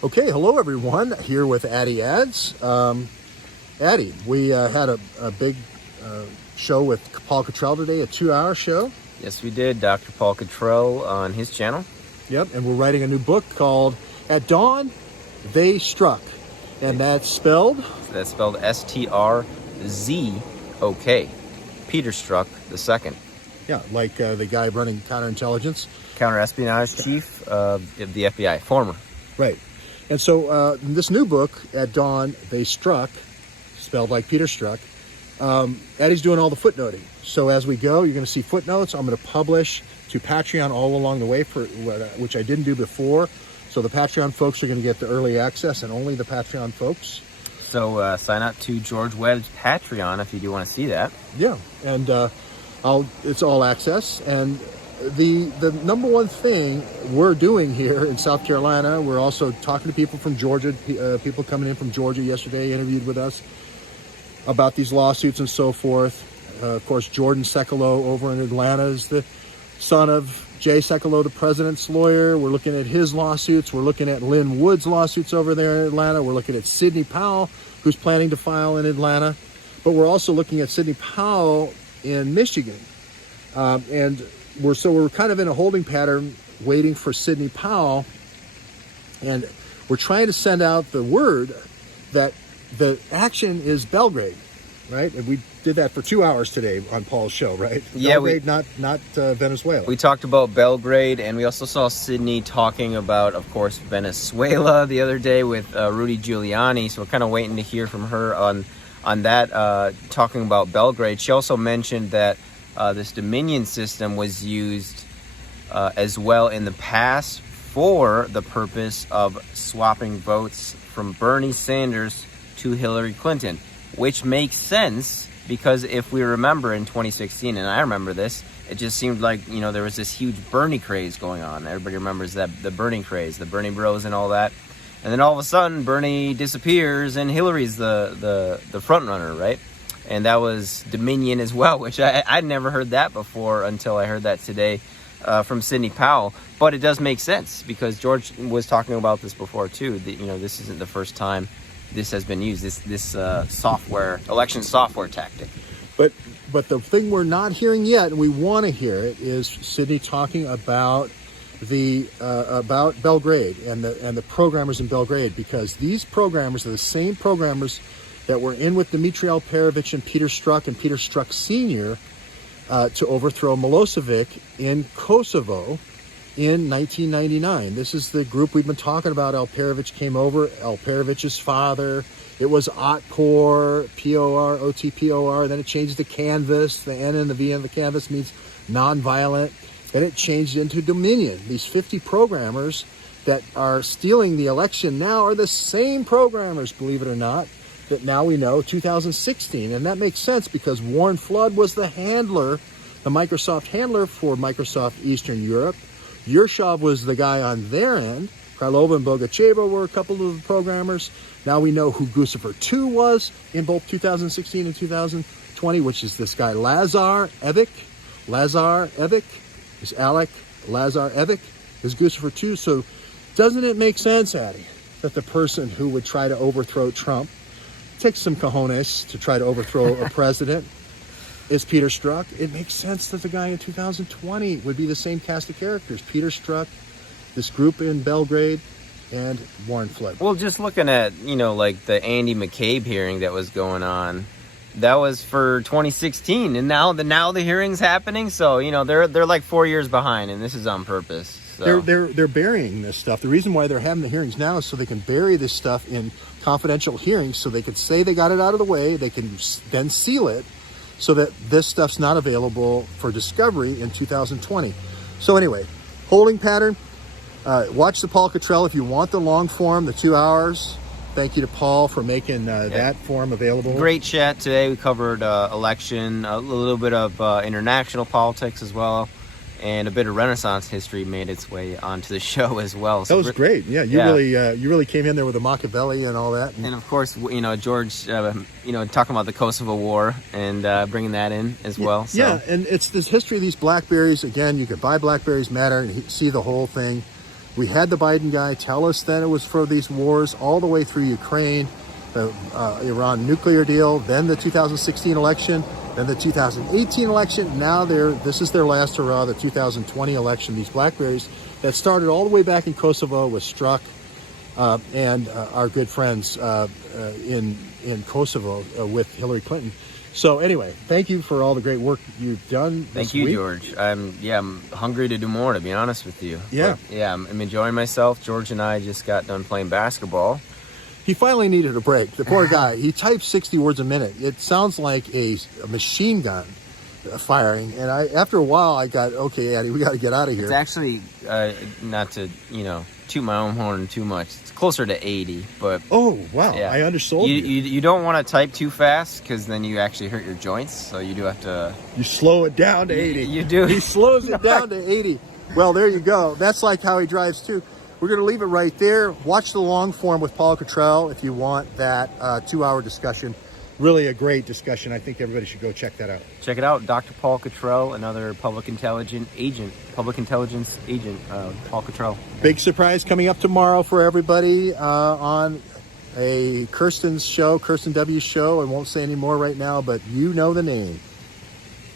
Okay, hello everyone. Here with Addy Ads. Addy, we had a big show with Paul Cottrell today, a 2-hour show. Yes, we did. Dr. Paul Cottrell on his channel. Yep, and we're writing a new book called At Dawn, They Struck. And that's spelled? That's spelled S-T-R-Z-O-K. Peter Strzok II. Yeah, like the guy running counterintelligence. Counter-espionage chief of the FBI, former. Right. And so in this new book, At Dawn, They Struck, spelled like Peter Strzok, Addy's doing all the footnoting. So as we go, you're going to see footnotes. I'm going to publish to Patreon all along the way, which I didn't do before. So the Patreon folks are going to get the early access, and only the Patreon folks. So sign up to George Webb's Patreon if you do want to see that. Yeah, and it's all access. And the number one thing we're doing here in South Carolina, we're also talking to people from Georgia, people coming in from Georgia yesterday interviewed with us about these lawsuits and so forth. Of course, Jordan Sekulow over in Atlanta is the son of Jay Sekulow, the president's lawyer. We're looking at his lawsuits. We're looking at Lynn Wood's lawsuits over there in Atlanta. We're looking at Sidney Powell, who's planning to file in Atlanta. But we're also looking at Sidney Powell in Michigan. And we're kind of in a holding pattern waiting for Sidney Powell. And we're trying to send out the word that the action is Belgrade, right? And we did that for 2 hours today on Paul's show, right? Yeah, Belgrade, not Venezuela. We talked about Belgrade, and we also saw Sidney talking about, of course, Venezuela the other day with Rudy Giuliani. So we're kind of waiting to hear from her on that, talking about Belgrade. She also mentioned that this Dominion system was used as well in the past for the purpose of swapping votes from Bernie Sanders to Hillary Clinton, which makes sense because if we remember in 2016, and I remember this, it just seemed like, there was this huge Bernie craze going on. Everybody remembers that, the Bernie craze, the Bernie bros and all that. And then all of a sudden, Bernie disappears and Hillary's the front runner, right? And that was Dominion as well, which I'd never heard that before until I heard that today from Sidney Powell. But it does make sense because George was talking about this before too. That, this isn't the first time this has been used. This election software tactic. But the thing we're not hearing yet, and we want to hear it, is Sidney talking about about Belgrade and the programmers in Belgrade, because these programmers are the same programmers that were in with Dmitry Alperovich and Peter Strzok and Peter Strzok Sr. To overthrow Milosevic in Kosovo in 1999. This is the group we've been talking about. Alperovich came over, Alperovich's father. It was Otpor, P-O-R, O-T-P-O-R. Then it changed to Canvas. The N and the V in the Canvas means nonviolent. Then it changed into Dominion. These 50 programmers that are stealing the election now are the same programmers, believe it or not, that now we know 2016. And that makes sense because Warren Flood was the handler, the Microsoft handler for Microsoft Eastern Europe. Yershov was the guy on their end. Krylova and Bogacheva were a couple of the programmers. Now we know who Guccifer 2 was in both 2016 and 2020, which is this guy Lazar Evik. Lazar Evik is Alec. Lazar Evik is Guccifer 2. So doesn't it make sense, Addy, that the person who would try to overthrow Trump, takes some cojones to try to overthrow a president, is Peter Strzok? It makes sense that the guy in 2020 would be the same cast of characters. Peter Strzok, this group in Belgrade, and Warren Flood. Well, just looking at, like the Andy McCabe hearing that was going on, that was for 2016, and now the hearing's happening. So, they're like 4 years behind, and this is on purpose. So. They're burying this stuff. The reason why they're having the hearings now is so they can bury this stuff in confidential hearings, so they could say they got it out of the way. They can then seal it, so that this stuff's not available for discovery in 2020. So anyway, holding pattern. Watch the Paul Cottrell if you want the long form, the 2 hours. Thank you to Paul for making that form available. Great chat today. We covered election, a little bit of international politics as well, and a bit of Renaissance history made its way onto the show as well. So that was great. Yeah, you really came in there with the Machiavelli and all that. And of course, George, talking about the Kosovo War and bringing that in as well. So. Yeah, and it's this history of these blackberries. Again, you could buy Blackberries Matter and see the whole thing. We had the Biden guy tell us that it was for these wars all the way through Ukraine, the Iran nuclear deal, then the 2016 election, then the 2018 election. Now this is their last hurrah, the 2020 election. These blackberries that started all the way back in Kosovo with Strzok and our good friends in Kosovo with Hillary Clinton. So anyway, thank you for all the great work you've done. Thank you, week. George. I'm hungry to do more, to be honest with you. Yeah. But, yeah, I'm enjoying myself. George and I just got done playing basketball. He finally needed a break. The poor guy. He types 60 words a minute. It sounds like a machine gun firing. And after a while, I got, okay, Addy, we got to get out of here. It's actually, not to, toot my own horn too much. It's closer to 80, but... Oh, wow. Yeah. I undersold you. You don't want to type too fast because then you actually hurt your joints. So you do have to... You slow it down to 80. You do. He slows it down to 80. Well, there you go. That's like how he drives, too. We're going to leave it right there. Watch the long form with Paul Cottrell if you want that 2-hour discussion. Really a great discussion. I think everybody should go check that out. Check it out. Dr. Paul Cottrell, another public intelligence agent, Paul Cottrell. Big surprise coming up tomorrow for everybody on a Kirsten W show. I won't say any more right now, but you know the name.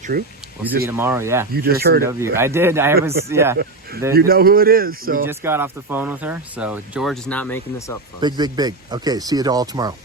True? We'll see you tomorrow, yeah. You just heard it. I did. I was, yeah. You know who it is. So. We just got off the phone with her, so George is not making this up, folks. Big. Okay, see you all tomorrow.